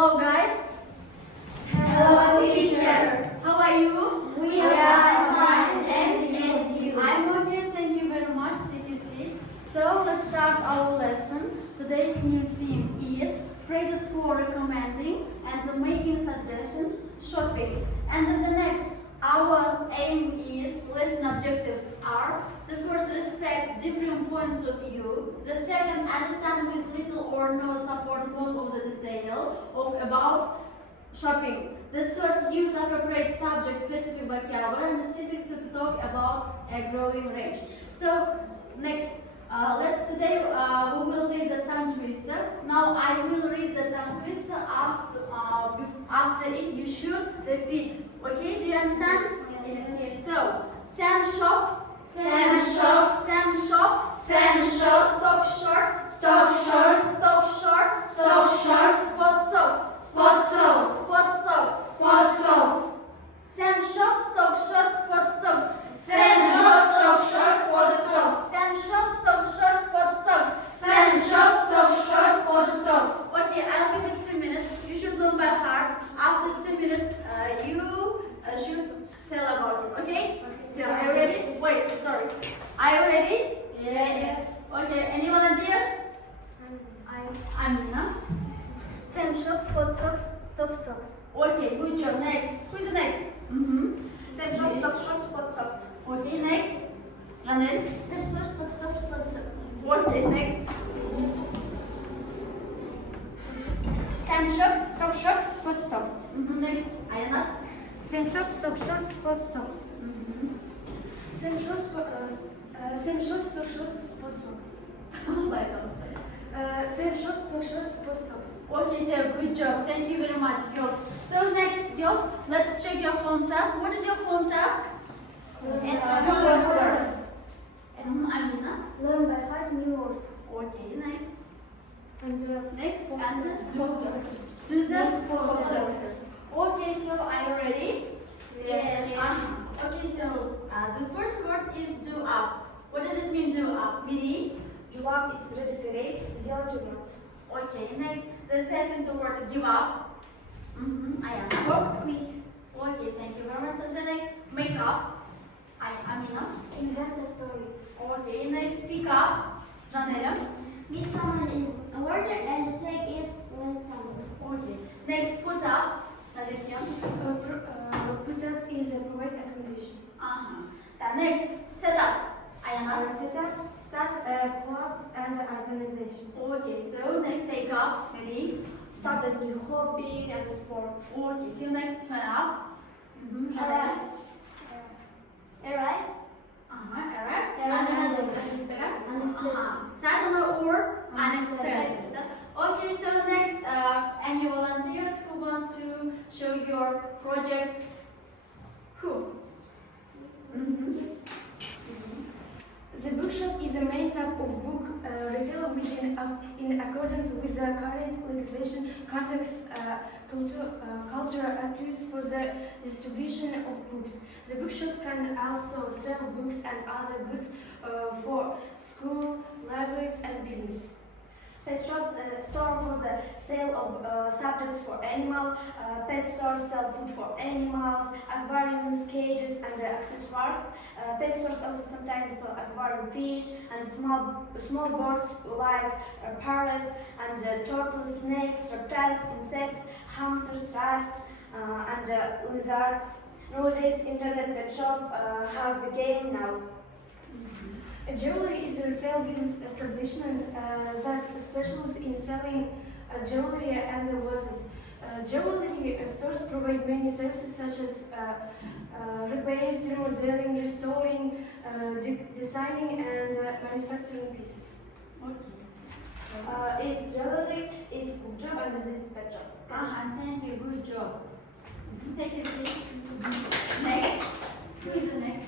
Hello guys. Hello, teacher. How are you? We are fine, and you. I'm okay, thank you very much. Take a seat. So let's start our lesson. Today's new theme is phrases for recommending and making suggestions, shopping. And the next, our aim is lesson objectives are: the first, respect different points of view; the second, understand with little or no support most of the detail of about shopping; the third, use appropriate subject-specific vocabulary; and the sixth, to talk about a growing range. So next, today we will take the tongue twister. Now I will read the tongue twister. After it, you should repeat. Okay? Do you understand? Yes. So, Sam shop. Sam shop. Sam shop. Sam shop. Stock short. Stock short. Stock short. Stock short. Spot socks. Spot socks. Spot socks. Spot socks. Sam shop. Stock short. Spot socks. Sam shop. Stock short. Spot socks. Sam shop. Stock short. Spot socks. Sam shop. Stock short. Spot socks. Okay, I'll give you 2 minutes. You should learn by heart. After 2 minutes, you should tell about it. Okay? So, are you ready? Wait, sorry. Are you ready? Yes. Okay, any volunteers? Amina. Sam shop. Spot socks. Stop socks. Okay, good job. Next. Who is the next? Sam shop. Stock short. Spot socks. Okay, next. Janelle. Sam shop. Stock short. Spot socks. Okay, next. Sam shop. Stock short. Spot socks. Next. Ayana. Sam shop. Stock short. Spot socks. Sam shop. Sam shop. Stock short. Spot socks. Sam shop. Stock short. Spot socks. Okay, so good job. Thank you very much, girls. So next, girls, let's check your home task. What is your home task? Amina. Learn by heart new words. Okay, next. And Next, and posters. do the Posters. Okay, so are you ready? Yes. Okay, so the first word is do up. What does it mean, do up? Miri? Jawab it's predicate. Сделать живот. Okay, next. The second word, give up. Ayana. Stop. Quit. Okay, thank you very much. So the next, make up. Amina. Invent a story. Okay, next, pick up. Janela. Meet someone in order and take it when someone. Okay. Next, put up. Nadekian. Put up is a provide accommodation. Next, set up. Ayana. Set up, start a club and organization. Okay, so next, take up. Mary. Start a new hobby and sport. Okay, so next, turn up. Arrive. Arrive. Sudden or unexpected. Okay, so next, any volunteers who want to show your projects? Who? The bookshop is a main type of book retailer which, in accordance with the current legislation, conducts cultural activities for the distribution of books. The bookshop can also sell books and other goods for school, libraries, and business. Pet shop store for the sale of subjects for animals. Pet stores sell food for animals, aquariums, cages, and accessories. Pet stores also sometimes sell aquarium fish and small birds like parrots and turtles, snakes, reptiles, insects, hamsters, rats, and lizards. Nowadays, internet pet shop have begun now. Jewelry is a retail business establishment that specializes in selling jewelry and vases. Jewelry stores provide many services such as repairs, remodeling, restoring, designing, and manufacturing pieces. Okay. It's jewelry, it's book job, and this is pet shop. Thank you, good job. Take a seat. Next. Who is the next?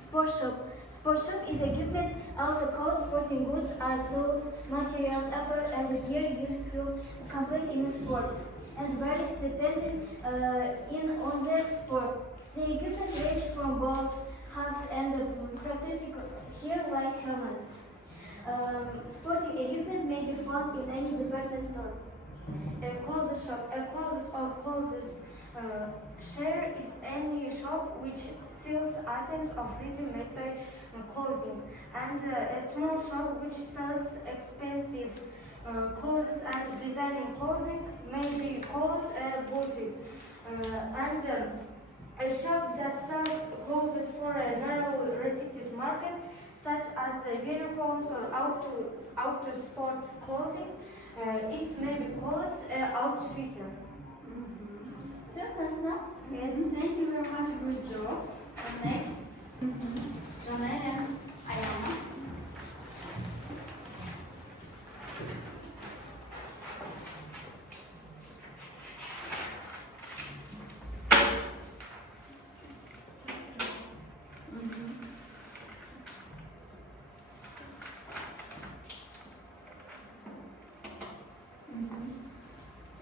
Sport shop. Sport shop is equipment, also called sporting goods, are tools, materials, apparel, and gear used to compete in a sport, and varies depending on the sport. The equipment range from balls, hats, and protective gear like helmets. Sporting equipment may be found in any department store. A clothes shop, a clothes or clothes share is any shop which sells items of ready-made clothing, and a small shop which sells expensive clothes and designing clothing may be called a boutique. And a shop that sells clothes for a narrow restricted market, such as uniforms or outdoor sport clothing, it may be called an outfitter. Sure, Sasna? Yes, thank you very much. Good job. And next, Janelle and Ayana.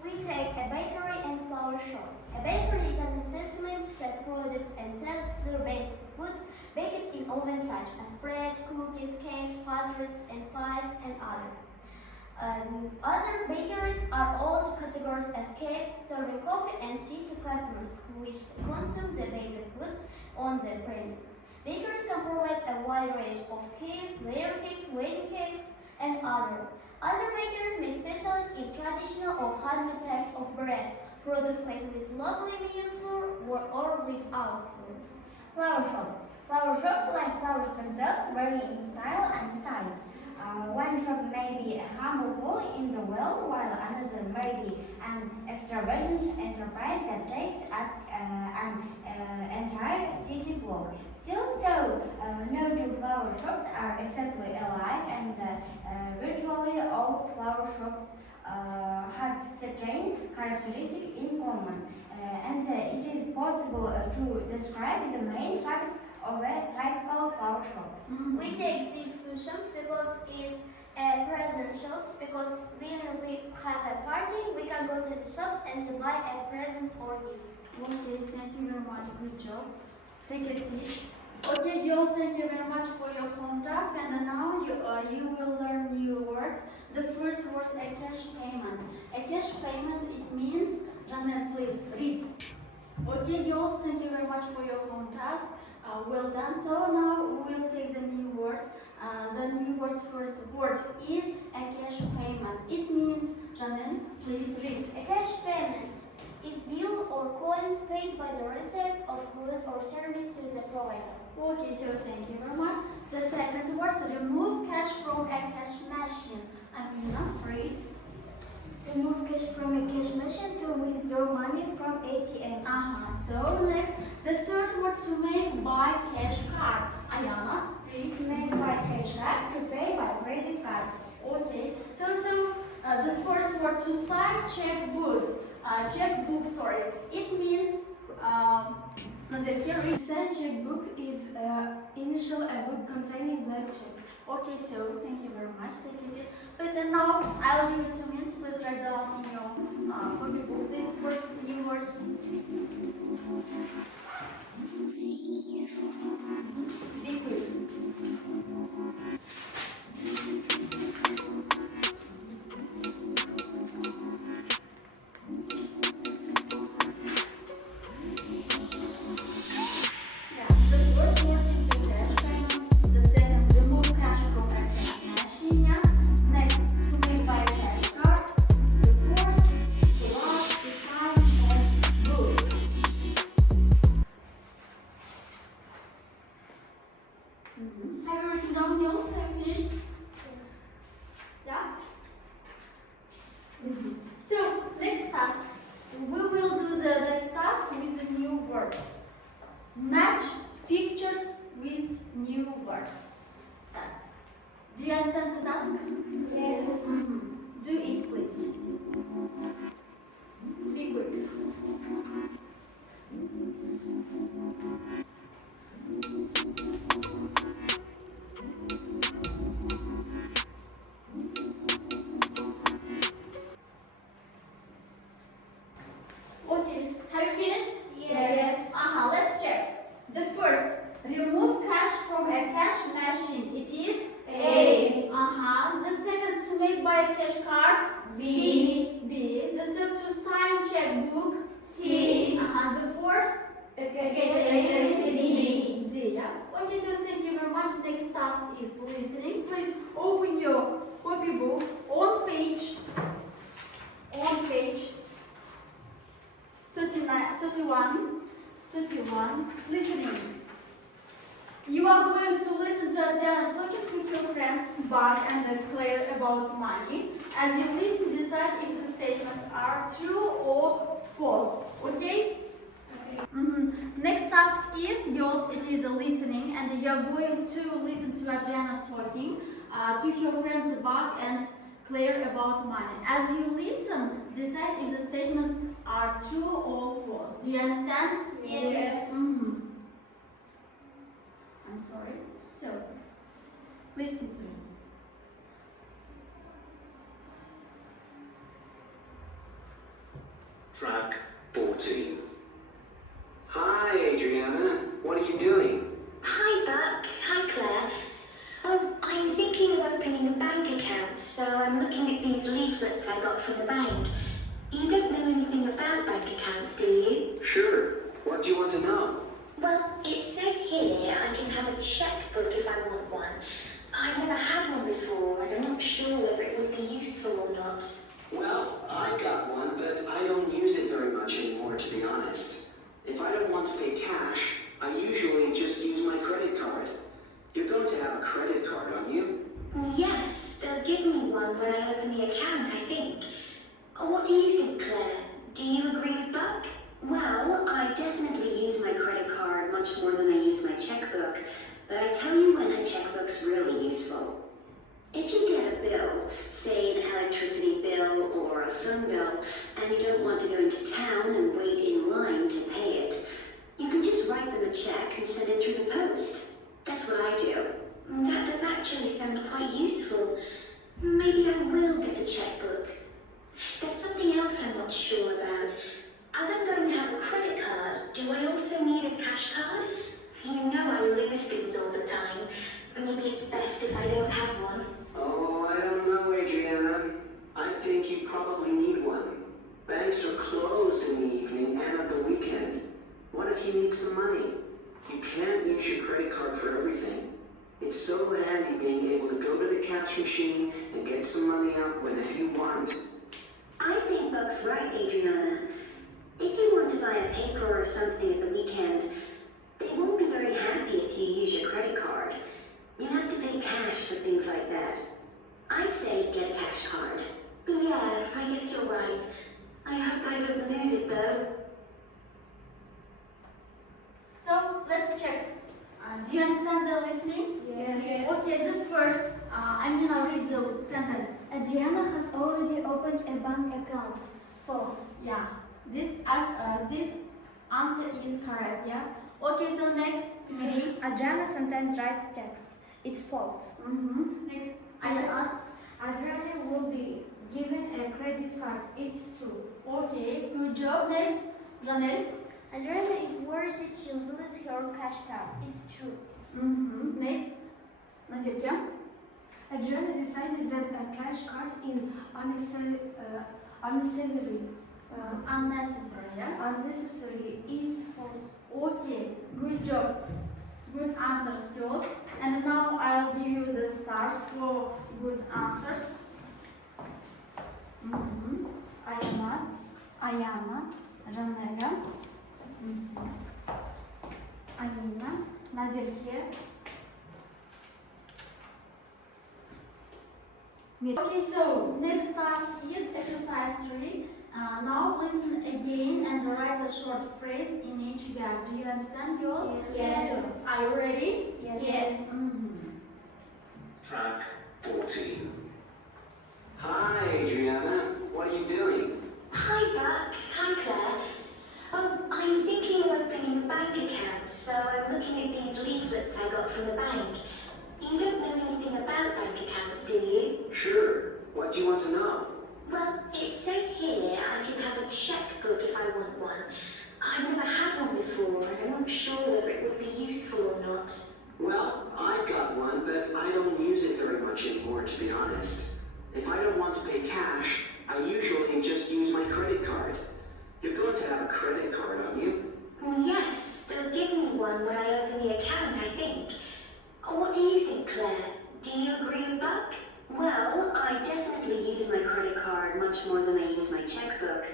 We take a bakery and flour shop. A bakery is an establishment that produces and sells flour-based food baked in ovens such as bread, cookies, cakes, pastries, and pies, and others. Other bakeries are also categorized as cafes, serving coffee and tea to customers who wish to consume the baked goods on their premise. Bakeries can provide a wide range of cakes, layer cakes, wedding cakes, and others. Other bakeries may specialize in traditional or handmade types of bread, products made with locally made flour or without flour. Flower shops. Flower shops, like flowers themselves, vary in style and size. One shop may be a humble hole in the world, while another may be an extravagant enterprise that takes up an entire city block. Still, no two flower shops are exactly alike, and virtually all flower shops have certain characteristics in common, and it is possible to describe the main facts of a typical flower shop. We take these two shops because it's a present shops, because when we have a party, we can go to the shops and buy a present or gift. Okay, thank you very much. Good job. Take a seat. Okay, girls, thank you very much for your home task. And now you will learn new words. The first word is a cash payment. A cash payment, it means, Janelle, please read. Okay, girls, thank you very much for your home task. Well done. So now we will take the new words. The new words first word is a cash payment. It means, Janelle, please read. A cash payment is bill or coins paid by the receipt of goods or service to the provider. Okay, so thank you very much. The second word is remove cash from a cash machine. Amina, read. Remove cash from a cash machine to withdraw money from ATM. So next, the third word to make by cash card. Ayana, read. Made by cash card to pay by credit card. Okay, so the first word to sign checkbook. It means To sign checkbook is initial a book containing blank checks. Okay, so thank you very much. Take it easy. Please, and now I'll give you 2 minutes. Please write down in your copybook these words, new words. Be quick. Have you written down girls? Have you finished? Yes. Yeah? So, next task. We will do the next task with the new words. Match pictures with new words. Do you understand the task? Yes. Do it, please. Be quick. Okay, have you finished? Yes. Let's check. The first, remove cash from a cash machine. It is A. The second, to make by a cash card. B. B. Okay, book C. The fourth D. D. Yeah. Okay, so thank you very much. Next task is listening. Please open your copybooks on page 31. Listening. You are going to listen to Adriana talking to her friends Bart and Claire about money. As you listen, decide if the statements are true or false. Okay? Next task is, girls, it is a listening, and you are going to listen to Adriana talking to her friends Bart and Claire about money. As you listen, decide if the statements are true or false. Do you understand? Yes. I'm sorry. So, listen to me. Track 14. Hi, Adriana. What are you doing? Hi, Buck. Hi, Claire. I'm thinking of opening a bank account, so I'm looking at these leaflets I got from the bank. You don't know anything about bank accounts, do you? Sure. What do you want to know? Well, it says here I can have a checkbook if I want one. I've never had one before, and I'm not sure whether it would be useful or not. Well, I've got one, but I don't use it very much anymore, to be honest. If I don't want to pay cash, I usually just use my credit card. You're going to have a credit card, aren't you? Yes, they'll give me one when I open the account, I think. What do you think, Claire? Do you agree with Buck? Well, I definitely use my credit card much more than I use my checkbook, but I tell you when a checkbook's really useful. If you get a bill, say an electricity bill or a phone bill, and you don't want to go into town and wait in line to pay it, you can just write them a check and send it through the post. That's what I do. That does actually sound quite useful. Maybe I will get a checkbook. There's something else I'm not sure about. As I'm going to have a credit card, do I also need a cash card? You know I lose things all the time. Maybe it's best if I don't have one. Oh, I don't know, Adriana. I think you probably need one. Banks are closed in the evening and at the weekend. What if you need some money? You can't use your credit card for everything. It's so handy being able to go to the cash machine and get some money out whenever you want. I think Buck's right, Adriana. If you want to buy a paper or something at the weekend, they won't be very happy if you use your credit card. You have to pay cash for things like that. I'd say get a cash card. Yeah, I guess you're right. I hope I don't lose it though. So, let's check. Do you understand the listening? Yes. Okay, the first, I'm gonna read the sentence. Adriana has already opened a bank account. False. Yeah, this answer is correct, yeah? Okay, so next, Mary. Adriana sometimes writes checks. It's false. Next, Ayat. Adriana will be given a credit card. It's true. Okay, good job. Next, Janelle. Adriana is worried that she'll lose her cash card. It's true. Next, Nazirke. Adriana decided that a cash card in unnecessary Unnecessary is false. Okay, good job. Good answers, girls. And now I'll give you the stars for good answers. Ayana, Janela, Alina, Nazirke. Okay, so next task is exercise 3. Now listen again and write a short phrase in each gap. Do you understand, girls? Yes. Are you ready? Yes. Track 14. Hi, Adriana. What are you doing? Hi, Buck. Hi, Claire. I'm thinking of opening a bank account, so I'm looking at these leaflets I got from the bank. You don't know anything about bank accounts, do you? Sure. What do you want to know? Well, it says here I can have a checkbook if I want one. I've never had one before, and I'm not sure whether it would be useful or not. Well, I've got one, but I don't use it very much anymore, to be honest. If I don't want to pay cash, I usually just use my credit card. You're going to have a credit card, aren't you? Yes, they'll give me one when I open the account, I think. What do you think, Claire? Do you agree with Buck? Well, I definitely use my credit card much more than I use my checkbook,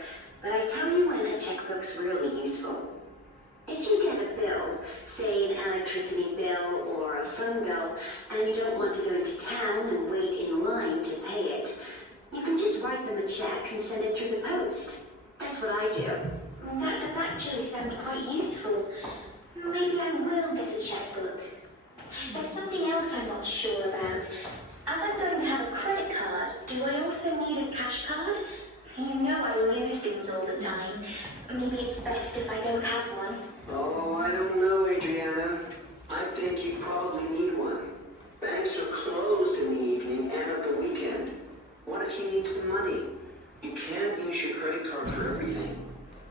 but I tell you when a checkbook's really useful. If you get a bill, say an electricity bill or a phone bill, and you don't want to go into town and wait in line to pay it, you can just write them a check and send it through the post. That's what I do. That does actually sound quite useful. Maybe I will get a checkbook. There's something else I'm not sure about. As I'm going to have a credit card, do I also need a cash card? You know I lose things all the time. Maybe it's best if I don't have one. Oh, I don't know, Adriana. I think you probably need one. Banks are closed in the evening and at the weekend. What if you need some money? You can't use your credit card for everything.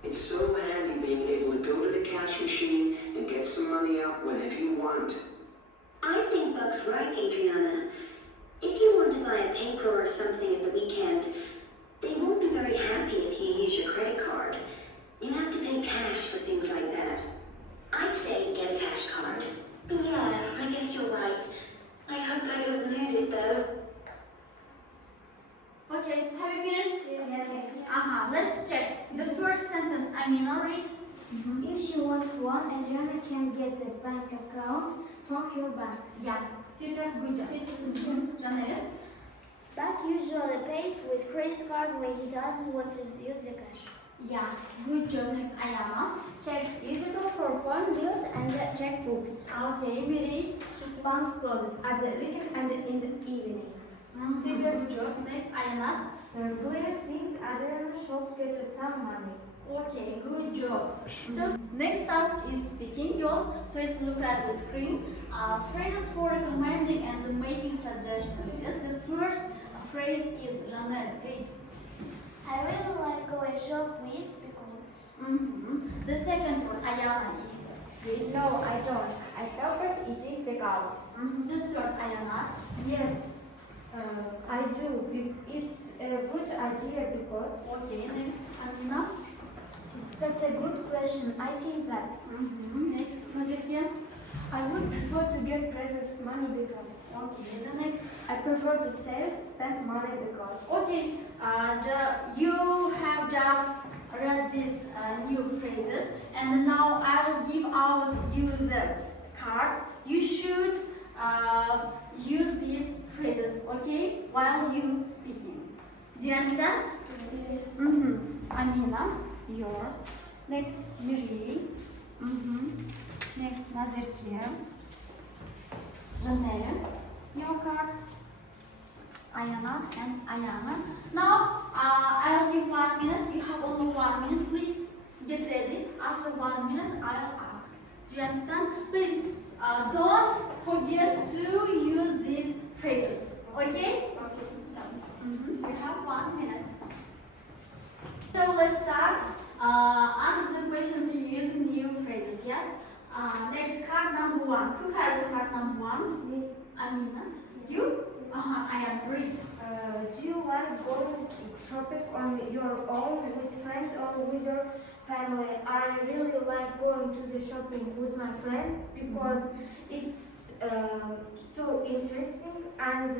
It's so handy being able to go to the cash machine and get some money out whenever you want. I think Buck's right, Adriana. If you want to buy a paper or something at the weekend, they won't be very happy if you use your credit card. You have to pay cash for things like that. I'd say get a cash card. Yeah, I guess you're right. I hope I don't lose it though. Okay, have you finished? Yes. Let's check. The first sentence, Amina, read. If she wants one, Adriana can get a bank account from her bank. Yeah. Teacher, good job. Janelle? Bank usually pays with credit card when he doesn't want to use the cash. Yeah, good job, Miss Ayana. Checks usable for phone bills and checkbooks. Okay, Miri. Banks closed at the weekend and in the evening. Teacher, good job. Next, Ayana. Claire thinks Adriana should get some money. Okay, good job. So, next task is speaking. Girls, please look at the screen. Phrases for recommending and making suggestions. Yes, the first phrase is Janelle. Read. I really like going shop with because. The second one, Ayana, is read. No, I don't. I suppose it is because. The third, Ayana. Yes, I do. It's a good idea because. Okay, next, Amina. That's a good question. I think that. Next, Nazikia. I would prefer to get presents money because. Okay, the next. I prefer to spend money because. Okay, you have just read these new phrases, and now I will give out you the cards. You should use these phrases, okay, while you speaking. Do you understand? Yes. Amina, your next Miri. Next Nazirkia. Janelle, your cards. Ayana and Ayana. Now I'll give 1 minute. You have only 1 minute. Please get ready. After 1 minute, I'll ask. Do you understand? Please don't forget to use these phrases. Okay? Okay. So you have 1 minute. So let's start. Answer the questions using new phrases. Yes. Next, card number 1. Who has the card number 1? Me. Amina. You? I am great. Do you like going shopping on your own with friends or with your family? I really like going to the shopping with my friends because it's so interesting, and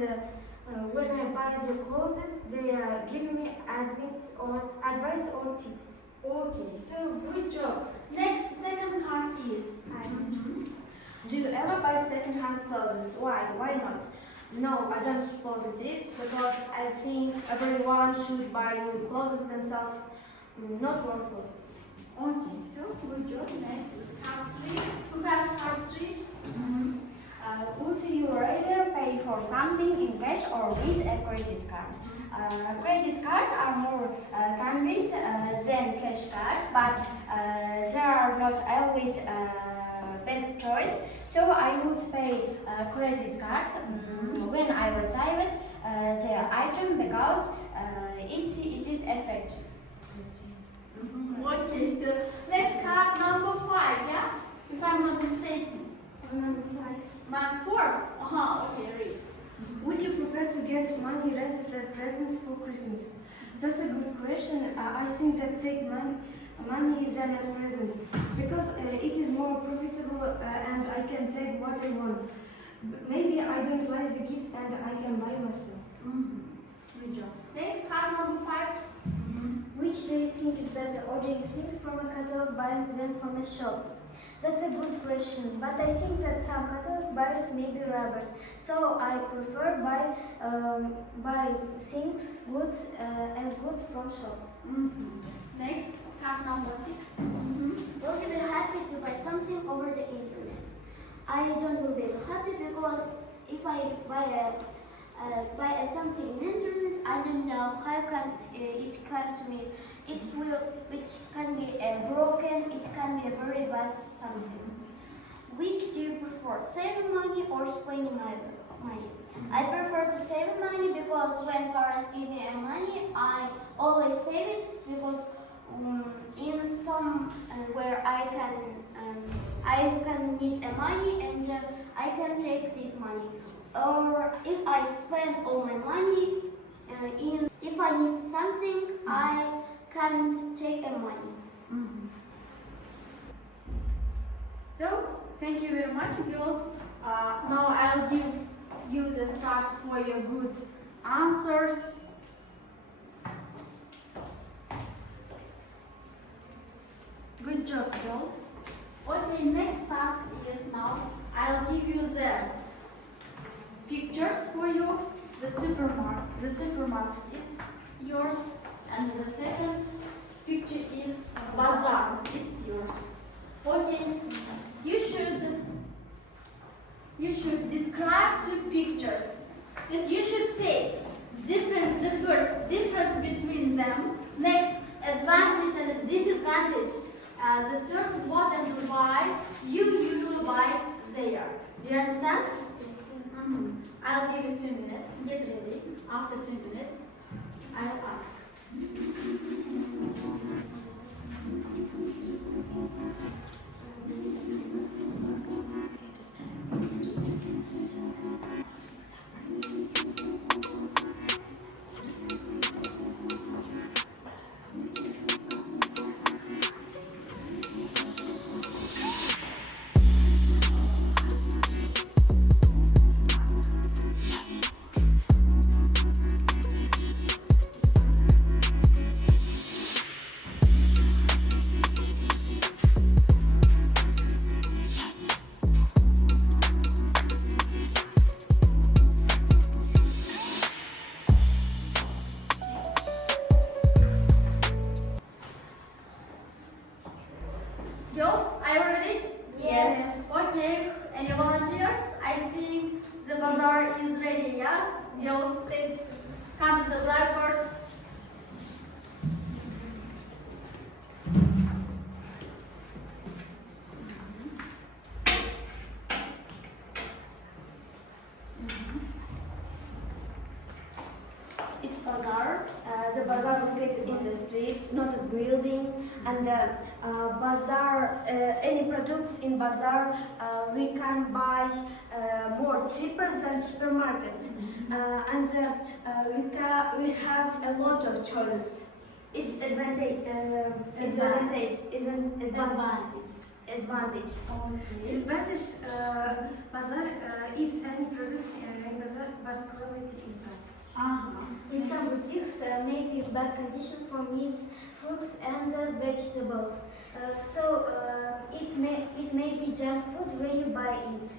when I buy the clothes, they give me advice or tips. Okay, so good job. Next, second card is. Do you ever buy second-hand clothes? Why? Why not? No, I don't suppose it is, because I think everyone should buy new clothes themselves, not work clothes. Okay, so good job. Next, card 3. Who has card 3? Would you rather pay for something in cash or with a credit card? Credit cards are more convenient than cash cards, but they are not always best choice. So I would pay credit cards when I receive the item because it is effective. Okay, so next card number 5, yeah? If I'm not mistaken. Number 5. Number 4? Okay, read. Would you prefer to get money rather than presents for Christmas? That's a good question. I think that money than at present, because it is more profitable and I can take what I want. Maybe I don't like the gift and I can buy myself. Good job. Next, card number 5. Which do you think is better, ordering things from a catalog, buying them from a shop? That's a good question, but I think that some catalog buyers may be robbers, so I prefer buy things, goods and goods from shop. Next, card number 6. Will you be happy to buy something over the internet? I don't will be happy because if I buy something in the internet, I don't know how can it come to me. It can be broken. It can be a very bad something. Which do you prefer, saving money or spending money? I prefer to save money because when parents give me money, I always save it because in some where I can need money and I can take this money. Or if I spend all my money if I need something, I can't take money. So, thank you very much, girls. Now I'll give you the stars for your good answers. Good job, girls. Okay, next task is now I'll give you the pictures for you. The supermarket is yours, and the second picture is bazaar. It's yours. Okay, you should describe 2 pictures. Yes, you should say the first difference between them. Next, advantage and disadvantage. The third, what and why you usually buy there. Do you understand? I'll give you 2 minutes. Get ready. After 2 minutes, I'll ask. Girls, are you ready? Yes. Okay, any volunteers? I see the bazaar is ready, yes? Girls, come to the blackboard. It's bazaar. The bazaar located in the street, not a building. And bazaar, any products in bazaar we can buy more cheaper than supermarket. And we have a lot of choices. It's advantage. Advantage. Advantage. Bazaar eats any products in bazaar, but quality is bad. In some boutiques make in bad condition for meats, fruits and vegetables. So it may be junk food when you buy it.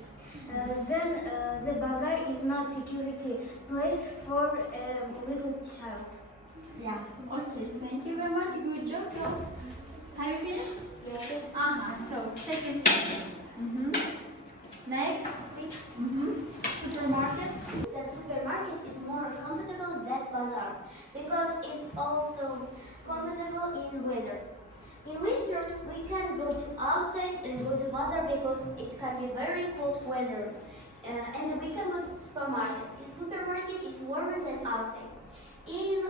Then the bazaar is not security place for a little child. Yeah. Okay, thank you very much. Good job, girls. Have you finished? Yes. So take a seat. Next. Supermarket. That supermarket is more comfortable than bazaar because it's also comfortable in weather. In winter, we can go to outside and go to bazaar because it can be very cold weather. And we can go to supermarket. The supermarket is warmer than outside. In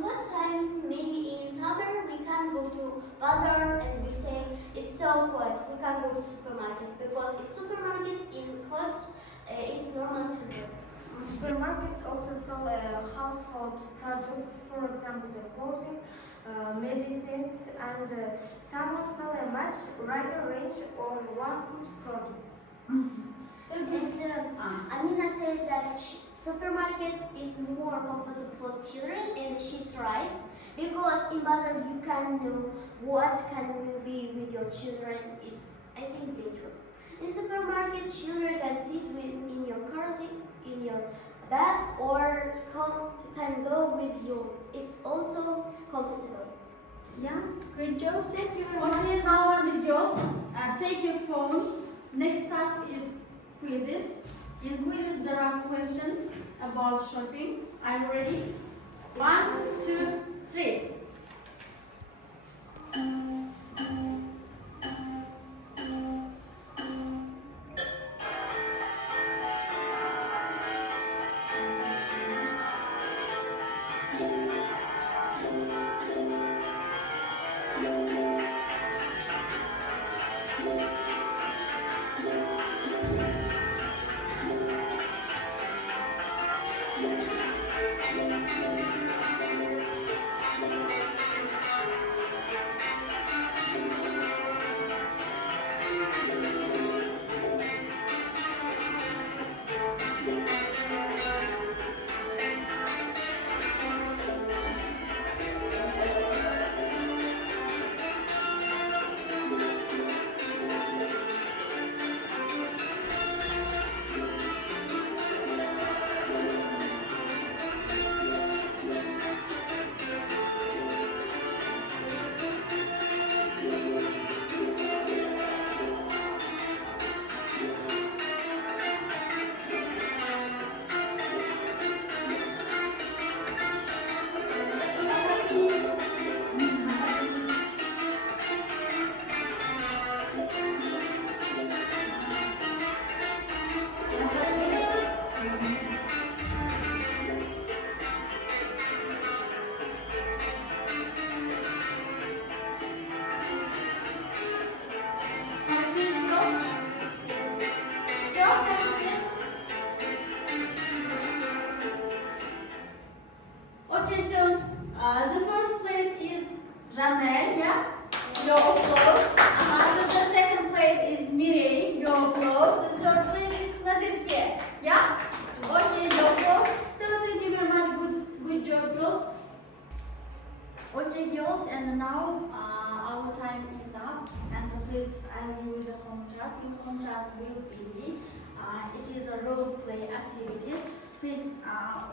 hot time, maybe in summer, we can go to bazaar and we say it's so hot. We can go to supermarket because in supermarket in hot it's normal to go. Supermarkets also sell household products, for example, the clothing, medicines, and someone sell a much wider range on one food products. And Amina says that supermarket is more comfortable for children, and she's right. Because in bazaar you can know what will be with your children. It's, I think, dangerous. In supermarket, children can sit in your car seat, in your bag, or can go with you. It's also comfortable. Yeah, good job. Thank you very much. Okay, now on the girls, take your phones. Next task is quizzes. In quizzes, there are questions about shopping. Are you ready? 1, 2, 3. Okay, so the first place is Janelle, yeah? Your applause. The second place is Mireille, your applause. The third place is Nazirke, yeah? Okay, your applause. So thank you very much. Good job, girls. Okay, girls, and now our time is up. And please, I will use a home task. Your home task will be, it is a role play activities. Please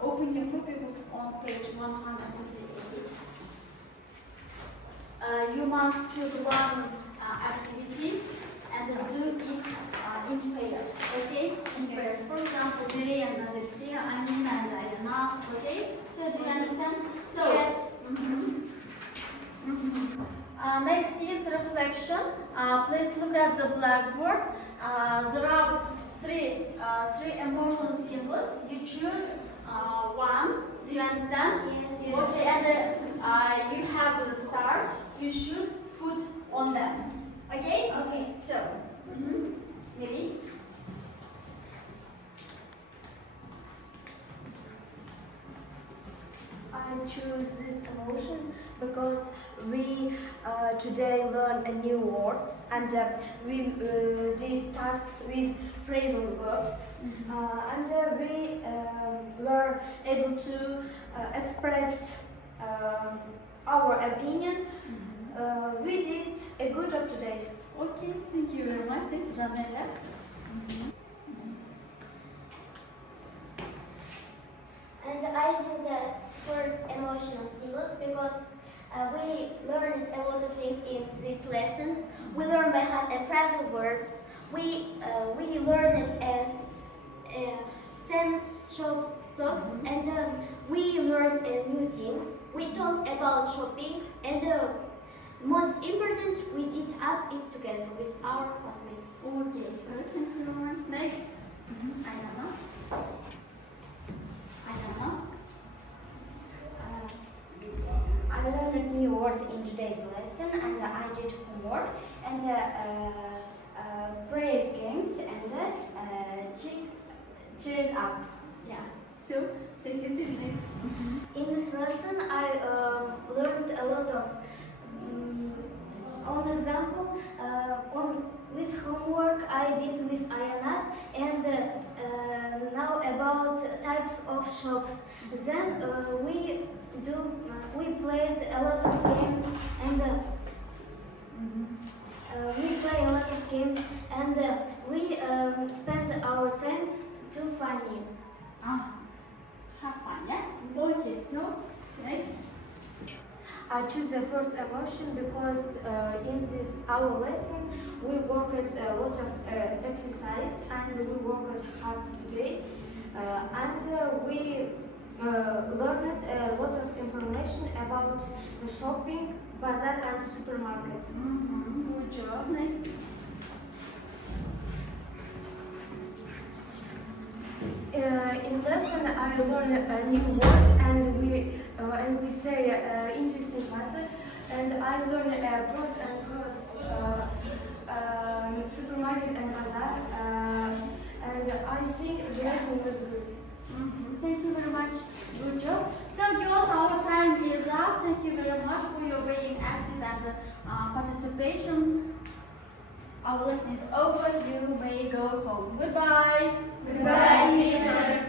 open your copybooks on page 138. You must choose one activity and do it in pairs, okay? In pairs. For example, Mireille and Nazirke, Amina and Ayana, okay? So do you understand? So, Yes. Next is reflection. Please look at the blackboard. There are three emotional symbols. You choose one. Do you understand? Yes. Okay, and you have the stars. You should put on them. Okay? Okay. So, Miri? I choose this emotion because we today learn a new words, and we did tasks with phrasal verbs, and we were able to express our opinion. We did a good job today. Okay, thank you very much. This is Janella. And I think that first emotional symbols because we learned a lot of things in these lessons. We learned by heart and phrasal verbs. We learned it as sense shops stocks, and we learned new things. We talked about shopping, and most important, we did up it together with our classmates. Okay, so thank you very much. Next, Ayana. I learned new words in today's lesson, and I did homework and played games and cheered up. Yeah, So, take a seat next. In this lesson, I learned a lot of. On example, on this homework I did with Ayanat, and now about types of shops. Then we played a lot of games, and we spent our time to funny. Have fun, yeah? Okay, so, next. I choose the first emotion because in this our lesson we worked a lot of exercise and we worked hard today and we learned a lot of information about the shopping, bazaar and supermarket. Good job. Next. In lesson I learned new words and we say interesting matter, and I learned pros and cons supermarket and bazaar, and I think the lesson was good. Thank you very much. Good job. So girls, our time is up. Thank you very much for your being active and participation. Our lesson is over. You may go home. Goodbye. Goodbye, teacher.